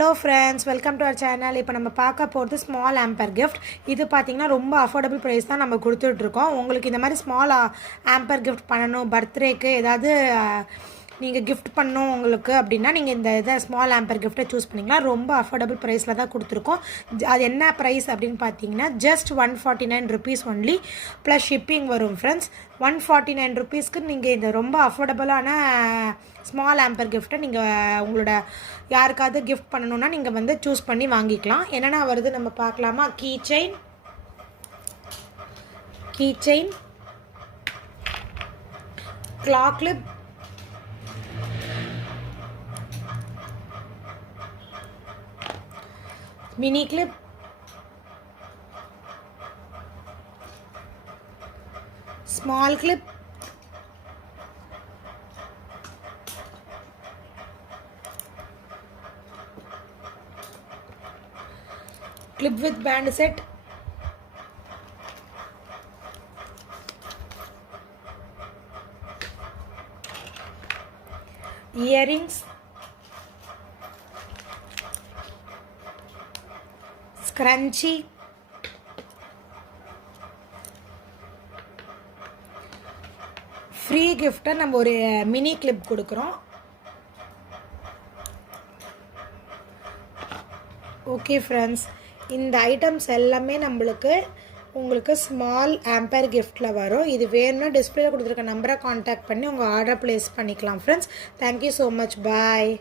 Hello friends, welcome to our channel. இப்போ நம்ம பார்க்க போகிறது ஸ்மால் ஆம்பர் கிஃப்ட். இது பார்த்தீங்கன்னா ரொம்ப அஃபோர்டபுள் ப்ரைஸ் தான் நம்ம கொடுத்துட்ருக்கோம். உங்களுக்கு இந்த மாதிரி ஸ்மால் ஆம்பர் கிஃப்ட் பண்ணணும், பர்த்டேக்கு ஏதாவது நீங்கள் கிஃப்ட் பண்ணணும் உங்களுக்கு அப்படின்னா நீங்கள் இந்த இதை ஸ்மால் ஆம்பர் கிஃப்ட்டை சூஸ் பண்ணிக்கலாம். ரொம்ப அஃபோர்டபுள் ப்ரைஸில் தான் கொடுத்துருக்கோம். அது என்ன ப்ரைஸ் அப்படின்னு பார்த்தீங்கன்னா just 149 rupees only plus shipping வரும் ஃப்ரெண்ட்ஸ். 149 rupeesக்கு நீங்கள் இந்த ரொம்ப அஃபோர்டபுளான ஸ்மால் ஆம்பர் கிஃப்ட்டை நீங்கள் உங்களோட யாருக்காவது கிஃப்ட் பண்ணணுன்னா நீங்கள் வந்து சூஸ் பண்ணி வாங்கிக்கலாம். என்னென்ன வருது நம்ம பார்க்கலாமா? Key chain, claw clip, mini clip, small clip, clip with band set, earrings, scrunchie, free கிஃப்ட்டை நம்ம ஒரு மினி கிளிப் கொடுக்குறோம். ஓகே ஃப்ரெண்ட்ஸ், இந்த ஐட்டம்ஸ் எல்லாமே உங்களுக்கு ஸ்மால் ஆம்பர் கிஃப்ட்டில் வரும். இது வேணும்னா டிஸ்பிளேல கொடுத்துருக்க நம்பரை காண்டாக்ட் பண்ணி உங்கள் ஆர்டர் ப்ளேஸ் பண்ணிக்கலாம் ஃப்ரெண்ட்ஸ். தேங்க்யூ ஸோ மச், பாய்.